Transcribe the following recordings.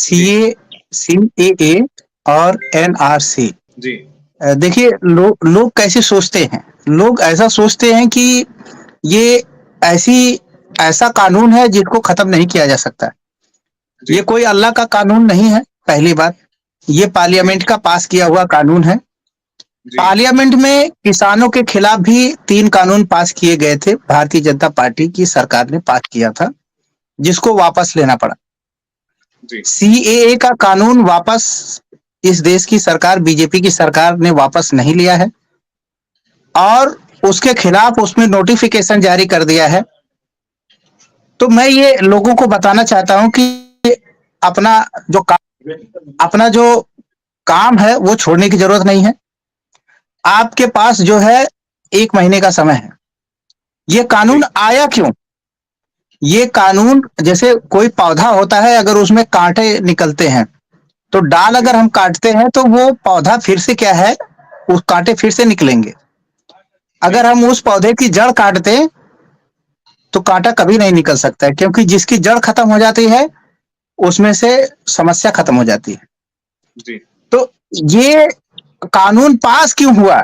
जी, CA, CAA और NRC. जी, देखिए लोग कैसे सोचते हैं, लोग ऐसा सोचते हैं कि ये ऐसी ऐसा कानून है जिसको खत्म नहीं किया जा सकता। जी, ये कोई अल्लाह का कानून नहीं है, पहली बात। ये जी, पार्लियामेंट का पास किया हुआ कानून है। जी, पार्लियामेंट में किसानों के खिलाफ भी 3 कानून पास किए गए थे, भारतीय जनता पार्टी की सरकार ने पास किया था, जिसको वापस लेना पड़ा। जी, सीएए का कानून वापस इस देश की सरकार, बीजेपी की सरकार ने वापस नहीं लिया है और उसके खिलाफ उसमें नोटिफिकेशन जारी कर दिया है। तो मैं ये लोगों को बताना चाहता हूं कि अपना जो अपना जो काम है वो छोड़ने की जरूरत नहीं है। आपके पास जो है 1 महीने का समय है। ये कानून जी, आया क्यों? ये कानून, जैसे कोई पौधा होता है, अगर उसमें कांटे निकलते हैं तो डाल जी, अगर हम काटते हैं तो वो पौधा फिर से क्या है, उस कांटे फिर से निकलेंगे। जी, अगर हम उस पौधे की जड़ काटते तो कांटा कभी नहीं निकल सकता है, क्योंकि जिसकी जड़ खत्म हो जाती है उसमें से समस्या खत्म हो जाती है। जी, तो ये कानून पास क्यों हुआ?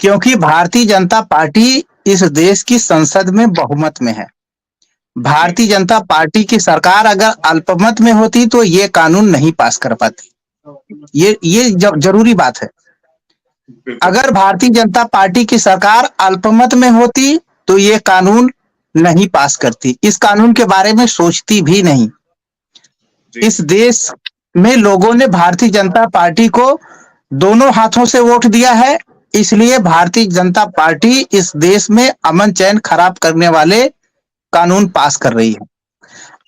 क्योंकि भारतीय जनता पार्टी इस देश की संसद में बहुमत में है। जी, भारतीय जनता पार्टी की सरकार अगर अल्पमत में होती तो ये कानून नहीं पास कर पाती। ये जरूरी बात है। बिल्कुल। अगर भारतीय जनता पार्टी की सरकार अल्पमत में होती तो ये कानून नहीं पास करती, इस कानून के बारे में सोचती भी नहीं। जी, इस देश में लोगों ने भारतीय जनता पार्टी को दोनों हाथों से वोट दिया है, इसलिए भारतीय जनता पार्टी इस देश में अमन चैन खराब करने वाले कानून पास कर रही है।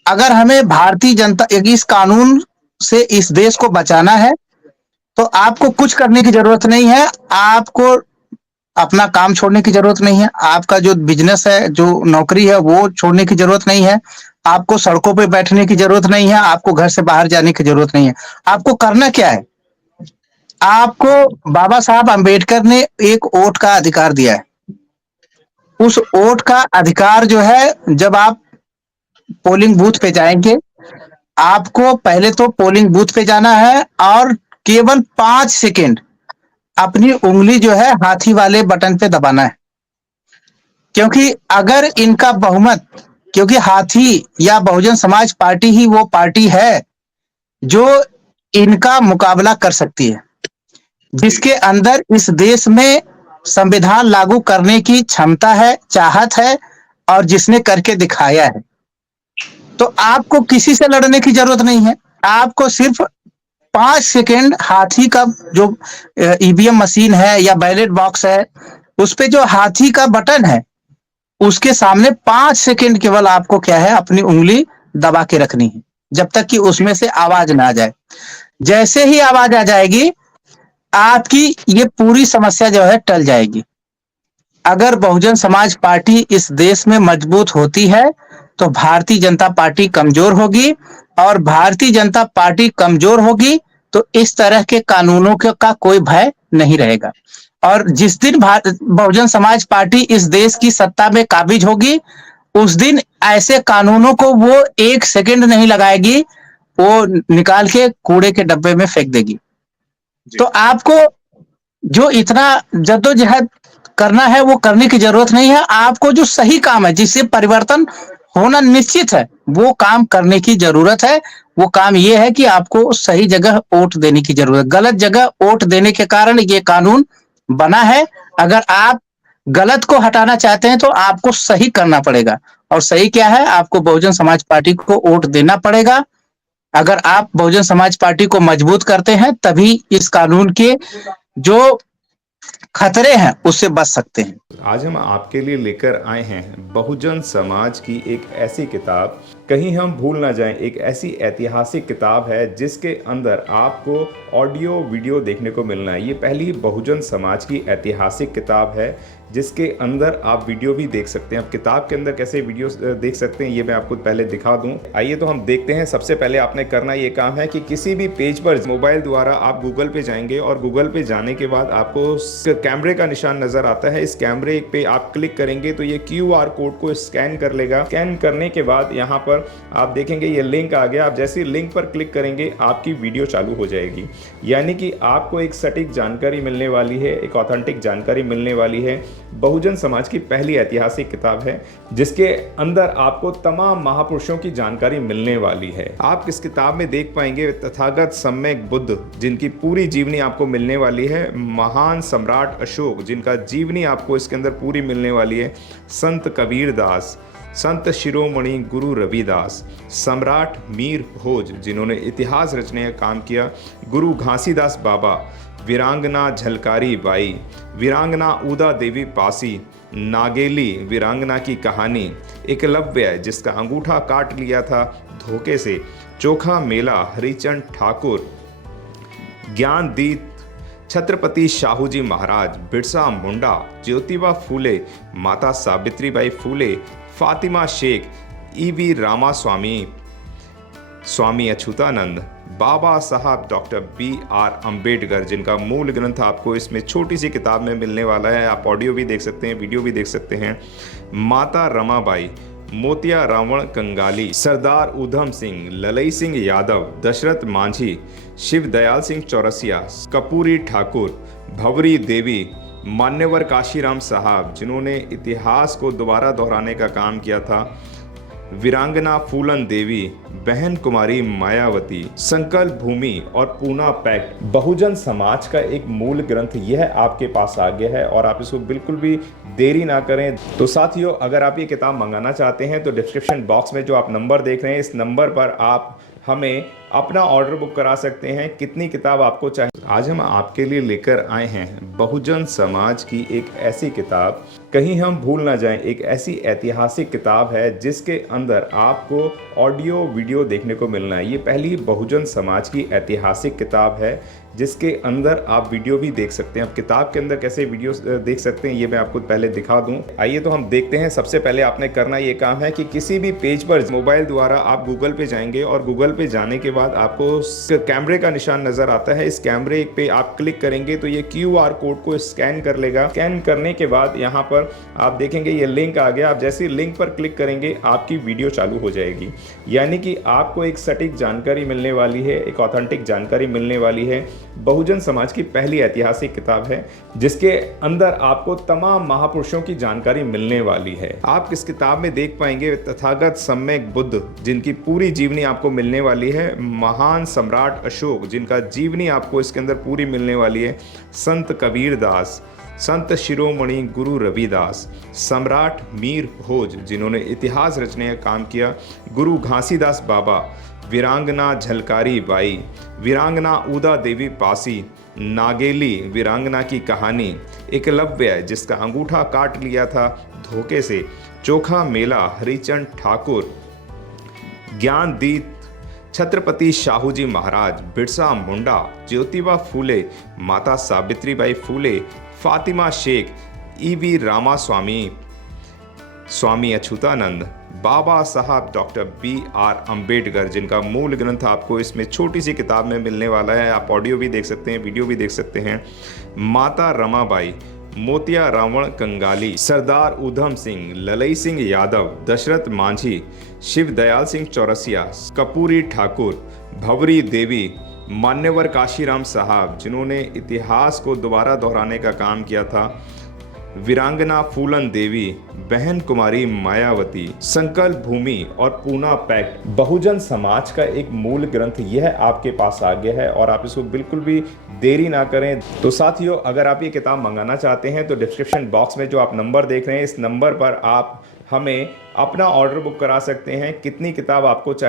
अगर हमें भारतीय जनता इस कानून से इस देश को बचाना है तो आपको कुछ करने की जरूरत नहीं है। आपको अपना काम छोड़ने की जरूरत नहीं है, आपका जो बिजनेस है, जो नौकरी है, वो छोड़ने की जरूरत नहीं है, आपको सड़कों पे बैठने की जरूरत नहीं है, आपको घर से बाहर जाने की जरूरत नहीं है। आपको करना क्या है? आपको बाबा साहब अंबेडकर ने एक वोट का अधिकार दिया है। उस वोट का अधिकार जो है, जब आप पोलिंग बूथ पे जाएंगे, आपको पहले तो पोलिंग बूथ पे जाना है और केवल 5 सेकेंड अपनी उंगली जो है हाथी वाले बटन पे दबाना है। क्योंकि अगर इनका बहुमत, क्योंकि हाथी या बहुजन समाज पार्टी ही वो पार्टी है जो इनका मुकाबला कर सकती है, जी, जिसके अंदर इस देश में संविधान लागू करने की क्षमता है, चाहत है और जिसने करके दिखाया है। तो आपको किसी से लड़ने की जरूरत नहीं है। आपको सिर्फ 5 सेकेंड हाथी का जो ईवीएम मशीन है या बैलेट बॉक्स है, उस पे जो हाथी का बटन है, उसके सामने 5 सेकेंड केवल आपको क्या है, अपनी उंगली दबा के रखनी है, जब तक कि जी, उसमें से आवाज ना आ जाए। जैसे ही आवाज आ जाएगी, आपकी ये पूरी समस्या जो है टल जाएगी। अगर बहुजन समाज पार्टी इस देश में मजबूत होती है तो भारतीय जनता पार्टी कमजोर होगी, और भारतीय जनता पार्टी कमजोर होगी तो इस तरह के कानूनों का कोई भय नहीं रहेगा। और जिस दिन बहुजन समाज पार्टी इस देश की सत्ता में काबिज होगी, उस दिन ऐसे कानूनों को वो 1 सेकेंड नहीं लगाएगी, वो निकाल के कूड़े के डब्बे में फेंक देगी। तो जी, आपको जो इतना जद्दोजहद करना है वो करने की जरूरत नहीं है। आपको जो सही काम है, जिससे परिवर्तन होना निश्चित है, वो काम करने की जरूरत है। वो काम ये है कि आपको सही जगह वोट देने की जरूरत है। गलत जगह वोट देने के कारण ये कानून बना है। अगर आप गलत को हटाना चाहते हैं तो आपको सही करना पड़ेगा, और सही क्या है? आपको बहुजन समाज पार्टी को वोट देना पड़ेगा। अगर आप बहुजन समाज पार्टी को मजबूत करते हैं तभी इस कानून के जो खतरे हैं उससे बच सकते हैं। आज हम आपके लिए लेकर आए हैं बहुजन समाज की एक ऐसी किताब, कहीं हम भूल ना जाएं, एक ऐसी ऐतिहासिक किताब है जिसके अंदर आपको ऑडियो वीडियो देखने को मिलना है। ये पहली बहुजन समाज की ऐतिहासिक किताब है जिसके अंदर आप वीडियो भी देख सकते हैं। अब किताब के अंदर कैसे वीडियो देख सकते हैं ये मैं आपको पहले दिखा दूं। आइए तो हम देखते हैं। सबसे पहले आपने करना ये काम है कि किसी भी पेज पर मोबाइल द्वारा आप गूगल पे जाएंगे और गूगल पे जाने के बाद आपको कैमरे का निशान नजर आता है। इस कैमरे पे आप क्लिक करेंगे तो ये QR कोड को स्कैन कर लेगा। स्कैन करने के बाद यहाँ पर आप देखेंगे ये लिंक आ गया। आप जैसे लिंक पर क्लिक करेंगे आपकी वीडियो चालू हो जाएगी, यानी कि आपको एक सटीक जानकारी मिलने वाली है, एक ऑथेंटिक जानकारी मिलने वाली है। बहुजन समाज की पहली ऐतिहासिक किताब है जिसके अंदर आपको तमाम महापुरुषों की जानकारी मिलने वाली है। आप इस किताब में देख पाएंगे तथागत सम्यक बुद्ध जिनकी पूरी जीवनी आपको मिलने वाली है, महान सम्राट अशोक जिनका जीवनी आपको इसके अंदर पूरी मिलने वाली है, संत कबीर दास, संत शिरोमणि गुरु रविदास, सम्राट मीर भोज जिन्होंने इतिहास रचने का काम किया, गुरु घासीदास बाबा, वीरांगना झलकारी बाई, वीरांगना उदा देवी पासी, नागेली वीरांगना की कहानी, एकलव्य जिसका अंगूठा काट लिया था धोखे से, चोखा मेला हरिचंद ठाकुर, ज्ञानदीप छत्रपति शाहूजी महाराज, बिरसा मुंडा, ज्योतिबा फूले, माता सावित्रीबाई फूले, फातिमा शेख, EV रामास्वामी, स्वामी अच्युतानंद, बाबा साहब डॉक्टर BR अम्बेडकर जिनका मूल ग्रंथ आपको इसमें छोटी सी किताब में मिलने वाला है। आप ऑडियो भी देख सकते हैं, वीडियो भी देख सकते हैं। माता रमाबाई, मोतिया रावण कंगाली, सरदार उधम सिंह, ललई सिंह यादव, दशरथ मांझी, शिव दयाल सिंह चौरसिया, कपूरी ठाकुर, भवरी देवी, मान्यवर काशीराम साहब जिन्होंने इतिहास को दोबारा दोहराने का काम किया था, वीरांगना फूलन देवी, बहन कुमारी मायावती, संकल्प भूमि और पूना पैक्ट। बहुजन समाज का एक मूल ग्रंथ यह आपके पास आ गया है और आप इसको बिल्कुल भी देरी ना करें। तो साथियों, अगर आप ये किताब मंगाना चाहते हैं तो डिस्क्रिप्शन बॉक्स में जो आप नंबर देख रहे हैं इस नंबर पर आप हमें अपना ऑर्डर बुक करा सकते हैं। कितनी किताब आपको चाहिए। आज हम आपके लिए लेकर आए हैं बहुजन समाज की एक ऐसी किताब, कहीं हम भूल ना जाएं, एक ऐसी ऐतिहासिक किताब है जिसके अंदर आपको ऑडियो वीडियो देखने को मिलना है। ये पहली बहुजन समाज की ऐतिहासिक किताब है जिसके अंदर आप वीडियो भी देख सकते हैं। अब किताब के अंदर कैसे वीडियो देख सकते हैं ये मैं आपको पहले दिखा दूं। आइए तो हम देखते हैं। सबसे पहले आपने करना ये काम है कि किसी भी पेज पर मोबाइल द्वारा आप गूगल पे जाएंगे और गूगल पे जाने के बाद आपको कैमरे का निशान नजर आता है। इस कैमरे पे आप क्लिक करेंगे तो ये QR कोड को स्कैन कर लेगा। स्कैन करने के बाद यहाँ पर आप देखेंगे ये लिंक आ गया। आप जैसे लिंक पर क्लिक करेंगे आपकी वीडियो चालू हो जाएगी, यानी कि आपको एक सटीक जानकारी मिलने वाली है, एक ऑथेंटिक जानकारी मिलने वाली है। बहुजन समाज की पहली ऐतिहासिक किताब है जिसके अंदर आपको तमाम महापुरुषों की जानकारी मिलने वाली है। आप इस किताब में देख पाएंगे तथागत सम्यक बुद्ध जिनकी पूरी जीवनी आपको मिलने वाली है, महान सम्राट अशोक जिनका जीवनी आपको इसके अंदर पूरी मिलने वाली है, संत कबीर दास, संत शिरोमणि गुरु रविदास, सम्राट मीर भोज जिन्होंने इतिहास रचने का काम किया, गुरु घासीदास बाबा, वीरांगना झलकारी बाई, वीरांगना उदा देवी पासी, नागेली वीरांगना की कहानी, एकलव्य जिसका अंगूठा काट लिया था धोखे से, चोखा मेला हरिचंद ठाकुर, ज्ञानदीप छत्रपति शाहूजी महाराज, बिरसा मुंडा, ज्योतिबा फूले, माता सावित्रीबाई फूले, फातिमा शेख, EV रामास्वामी, स्वामी अच्युतानंद, बाबा साहब डॉक्टर BR अम्बेडकर जिनका मूल ग्रंथ आपको इसमें छोटी सी किताब में मिलने वाला है। आप ऑडियो भी देख सकते हैं, वीडियो भी देख सकते हैं। माता रमाबाई, मोतिया रावण कंगाली, सरदार उधम सिंह, ललई सिंह यादव, दशरथ मांझी, शिव दयाल सिंह चौरसिया, कपूरी ठाकुर, भवरी देवी, मान्यवर काशीराम साहब जिन्होंने इतिहास को दोबारा दोहराने का काम किया था, वीरांगना फूलन देवी, बहन कुमारी मायावती, संकल्प भूमि और पूना पैक्ट। बहुजन समाज का एक मूल ग्रंथ यह आपके पास आ गया है और आप इसको बिल्कुल भी देरी ना करें। तो साथियों, अगर आप ये किताब मंगाना चाहते हैं तो डिस्क्रिप्शन बॉक्स में जो आप नंबर देख रहे हैं इस नंबर पर आप हमें अपना ऑर्डर बुक करा सकते हैं। कितनी किताब आपको चाहिए।